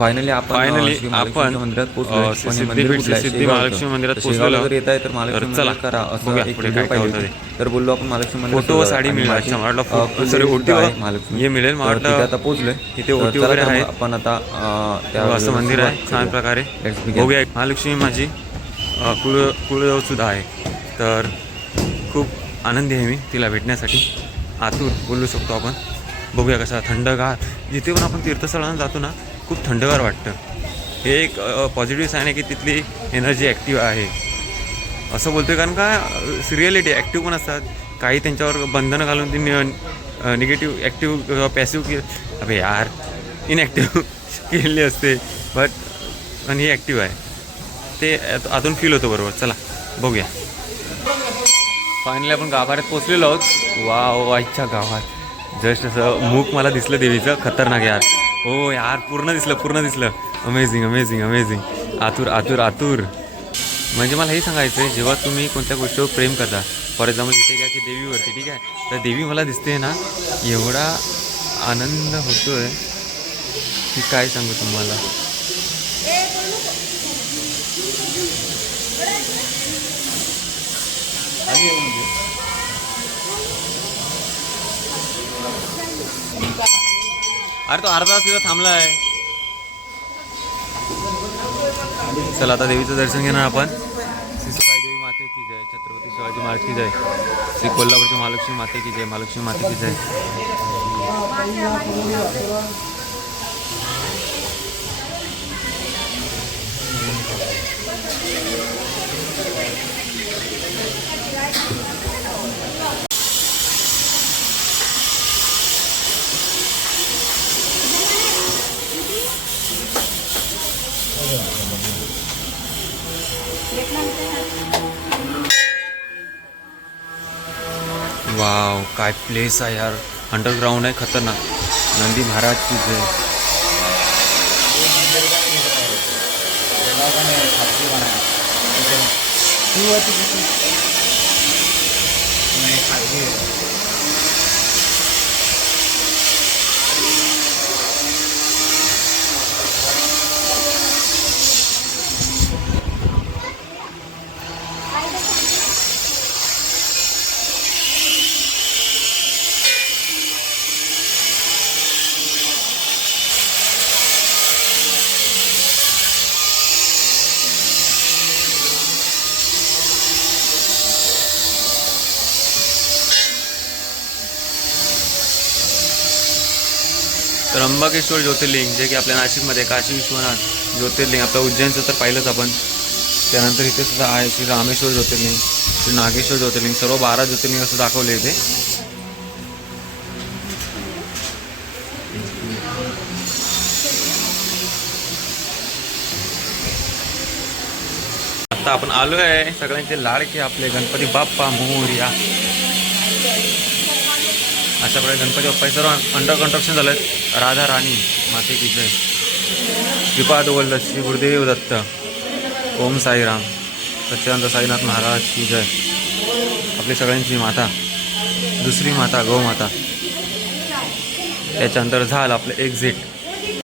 Finally आपण मंदिरात पोहोचलो. सिद्धी महालक्ष्मी मंदिरात पोहोचलो. जर येत आहे तर महालक्ष्मी चला मंदिर करा असं बघूया एक पुढे व्हिडिओ काय पाहिजे होतं होती. तर बोललो आपण महालक्ष्मी मंदिर फोटो व साडी मिळेल. अच्छा मला सॉरी ओटी महालक्ष्मी हे मिळेल. मला तिथे आता पोहोचलोय. इथे ओटी वगैरे आहे. आपण आता असं मंदिर आहे छान प्रकारे. बघूया महालक्ष्मी माझी कुळदेवत सुद्धा आहे. तर खूप आनंदी आहे मी तिला भेटण्यासाठी. आतूर बोलू शकतो आपण. बघूया कसा थंडगार. जिथे पण आपण तीर्थस्थळांना जातो ना खूप थंडगार वाटतं. हे एक पॉझिटिव्ह साईन आहे की तिथली एनर्जी ॲक्टिव्ह आहे असं बोलतो. कारण का रिॲलिटी ॲक्टिव्ह पण असतात. काही त्यांच्यावर बंधनं घालून ती निगेटिव्ह ॲक्टिव्ह किंवा पॅसिव्ह की अबे यार इनॲक्टिव्ह केलेली असते. बट आणि ही ॲक्टिव्ह आहे ते आतून फील होतं. बरोबर चला बघूया. फायनली आपण गाभाऱ्यात पोचलेलो आहोत. वाईच्या गावात जस्ट असं मूक मला दिसलं देवीचं. खतरनाक यार. हो यार पूर्ण दिसलं. अमेझिंग. आतूर म्हणजे मला हे सांगायचं आहे जेव्हा तुम्ही कोणत्या गोष्टीवर प्रेम करता. फॉर एक्झाम्पल तिथे घ्या की देवीवरती ठीक आहे. तर देवी मला दिसते ना एवढा आनंद होतोय की काय सांगू तुम्हाला. अरे तो अर्धा तास तिथं थांबला आहे. चला आता देवीचं दर्शन घेणार आपण. श्री सकाळी देवी माते की जय. छत्रपती शिवाजी महाराज की जय. श्री कोल्हापूरची महालक्ष्मी माते की जय. महालक्ष्मी माते की जय. वाव काय प्लेस आहे यार. अंडरग्राउंड आहे खतरनाक. नंदी महाराज की जय. त्र्यंबकेश्वर ज्योतिर्लिंग जे की आपल्या नाशिकमध्ये काशी विश्वनाथ ज्योतिर्लिंग. आपलं उज्जैनचं तर पाहिलंच आपण. त्यानंतर इथे सुद्धा आहे श्री रामेश्वर ज्योतिर्लिंग, श्री नागेश्वर ज्योतिर्लिंग. सर्व 12 ज्योतिर्लिंग असं दाखवले इथे. आता आपण आलो आहे सगळ्यांचे लाडके आपले गणपती बाप्पा मोरया. अशा प्रकारे गणपती बाप्पा सर्व अंडर कन्स्ट्रक्शन झालं. राधा राणी माते की जय. श्रीपाद वल्लभ श्री गुरुदेव दत्त. ओम साईराम. सच्चिदानंद साईनाथ महाराज की जय. आपली सगळ्यांची माता दुसरी माता गौ माता. त्याच्यानंतर झालं आपलं एक्झिट.